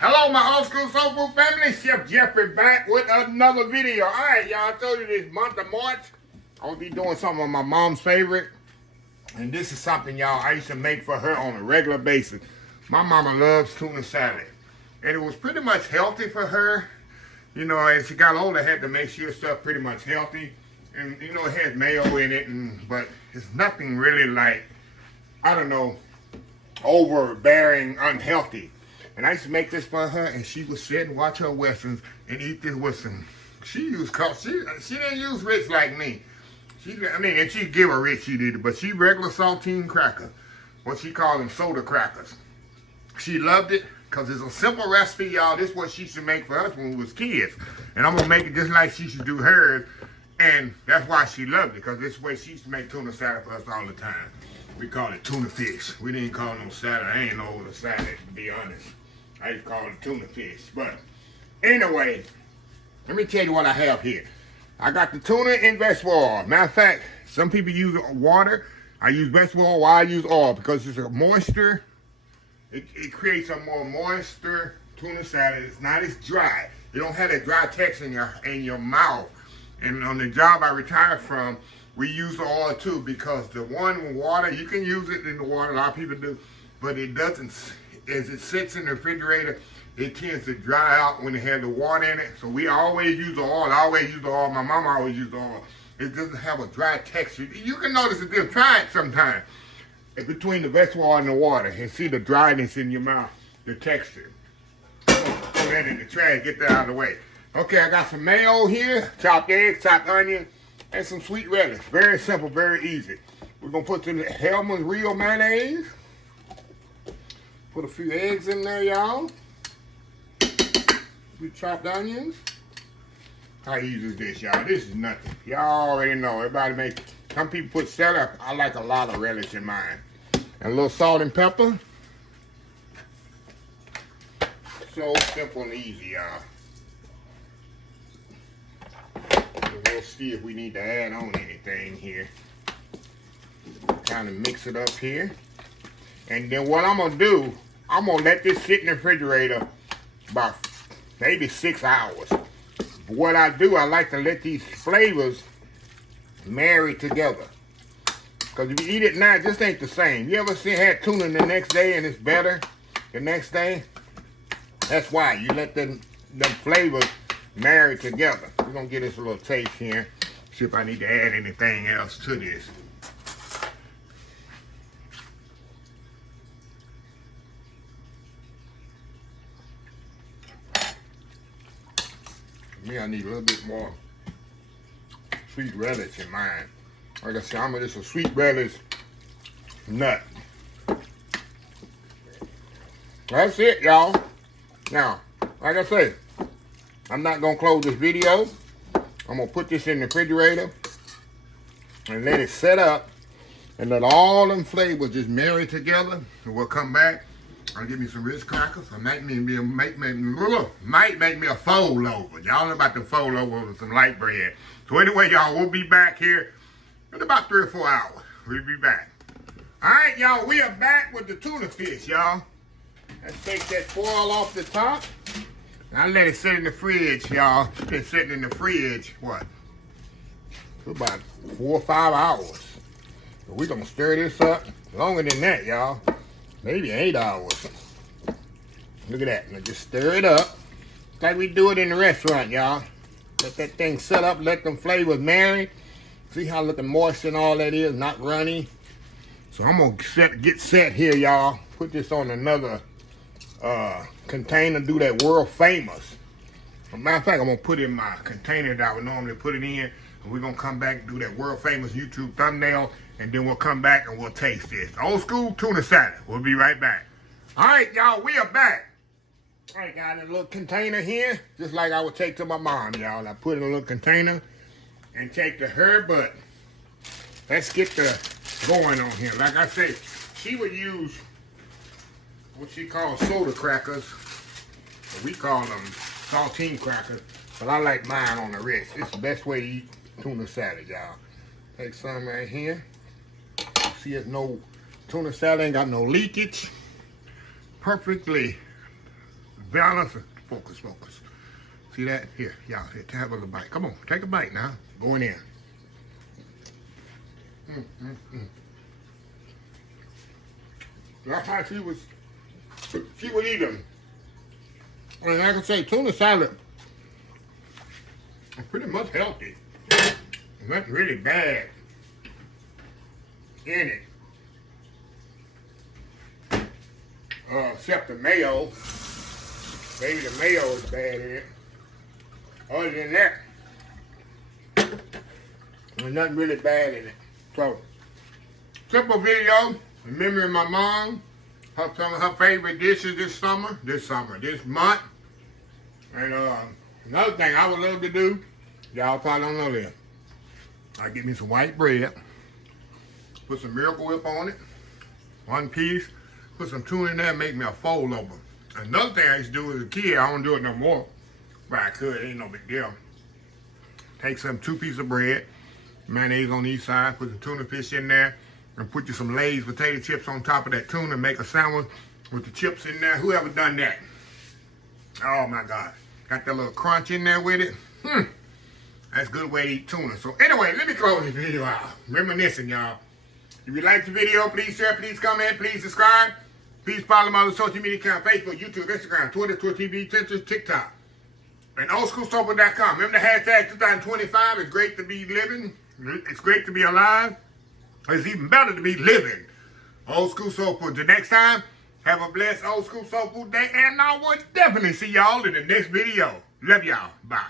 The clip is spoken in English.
Hello, my old school soul food family. Chef Jeffrey back with another video. All right, y'all. I told you this month of March, I'm going to be doing something on my mom's favorite. And this is something, y'all, I used to make for her on a regular basis. My mama loves tuna salad. And it was pretty much healthy for her. You know, as she got older, I had to make sure stuff pretty much healthy. And, you know, it has mayo in it, but it's nothing really like, I don't know, overbearing, unhealthy. And I used to make this for her, and she would sit and watch her westerns and eat this with some. She used she didn't use Ritz like me. And she'd give her Ritz, she did, but she regular saltine crackers, what she called them soda crackers. She loved it because it's a simple recipe, y'all. This is what she used to make for us when we was kids, and I'm gonna make it just like she used to do hers, and that's why she loved it, because this is the way she used to make tuna salad for us all the time. We call it tuna fish. We didn't call it no salad. I ain't know it was a salad, to be honest. I just call it tuna fish. But anyway, let me tell you what I have here. I got the tuna in vegetable oil. Matter of fact, some people use water. I use vegetable oil. Why I use oil? Because it's a moisture. It creates a more moisture tuna salad. It's not as dry. You don't have that dry texture in your mouth. And on the job I retired from, we use the oil too, because the one with water, you can use it in the water. A lot of people do, but it doesn't. As it sits in the refrigerator, it tends to dry out when it has the water in it. So we always use the oil. I always use the oil. My mama always used the oil. It doesn't have a dry texture. You can notice it. They'll try it sometime between the vegetable oil and the water and see the dryness in your mouth, the texture. Throw that in the trash. Get that out of the way. Okay, I got some mayo here, chopped eggs, chopped onion, and some sweet relish. Very simple, very easy. We're gonna put some Hellmann's real mayonnaise. Put a few eggs in there, y'all. We chopped onions. How easy is this, y'all? This is nothing. Y'all already know. Everybody make. Some people put celery. I like a lot of relish in mine. And a little salt and pepper. So simple and easy, y'all. We'll see if we need to add on anything here. Kind of mix it up here. And then what I'm going to do, I'm going to let this sit in the refrigerator about maybe 6 hours. What I do, I like to let these flavors marry together. Because if you eat it now, it just ain't the same. You ever had tuna the next day and it's better the next day? That's why. You let them flavors marry together. We're going to get this a little taste here. See if I need to add anything else to this. I need a little bit more sweet relish in mine. Like I said, this a sweet relish nut. That's it, y'all. Now, like I say, I'm not gonna close this video. I'm gonna put this in the refrigerator and let it set up and let all them flavors just marry together. And we'll come back. I'll give me some Ritz crackers. I might make me a fold over. Y'all know about the fold over with some light bread. So anyway, y'all, we'll be back here in about 3 or 4 hours. We'll be back. All right, y'all, we are back with the tuna fish, y'all. Let's take that foil off the top. I let it sit in the fridge, y'all. It's been sitting in the fridge, what? For about 4 or 5 hours. So we're gonna stir this up longer than that, y'all. Maybe 8 hours. Look at that. Now just stir it up like we do it in the restaurant, y'all. Let that thing set up. Let them flavors marry. See how little moisture and all that is, not runny. So I'm going to get set here, y'all. Put this on another container. Do that world famous. As a matter of fact, I'm going to put it in my container that I would normally put it in. And we're going to come back and do that world famous YouTube thumbnail. And then we'll come back and we'll taste this. Old school tuna salad. We'll be right back. All right, y'all, we are back. All right, got a little container here, just like I would take to my mom, y'all. I put it in a little container and take to her, but let's get the going on here. Like I said, she would use what she calls soda crackers. We call them saltine crackers, but I like mine on the Ritz. It's the best way to eat tuna salad, y'all. Take some right here. See, there's no tuna salad, ain't got no leakage. Perfectly balance. Focus. See that? Here, y'all. Here, have a little bite. Come on, take a bite now. Going in. That's how she would eat them. And like I say, tuna salad is pretty much healthy. There's nothing really bad in it. Except the mayo. Maybe the mayo is bad in it. Other than that, there's nothing really bad in it. So, simple video in memory of my mom. Some of her favorite dishes this month. And another thing I would love to do, y'all probably don't know this. I get me some white bread, put some Miracle Whip on it, one piece, put some tuna in there, make me a fold over. Another thing I used to do as a kid, I don't do it no more, but I could, it ain't no big deal. Take some 2 pieces of bread, mayonnaise on each side, put the tuna fish in there, and put you some Lay's potato chips on top of that tuna, make a sandwich with the chips in there. Whoever done that? Oh my God. Got that little crunch in there with it. That's a good way to eat tuna. So anyway, let me close this video out. Reminiscing, y'all. If you like the video, please share, please comment, please subscribe. Please follow my other social media account, Facebook, YouTube, Instagram, Twitter, TV, Pinterest, TikTok. And oldschoolsoulfood.com. Remember the hashtag 2025 is great to be living. It's great to be alive. It's even better to be living. Old School Soul Food. Till next time, have a blessed Old School Soul Food day. And I will definitely see y'all in the next video. Love y'all. Bye.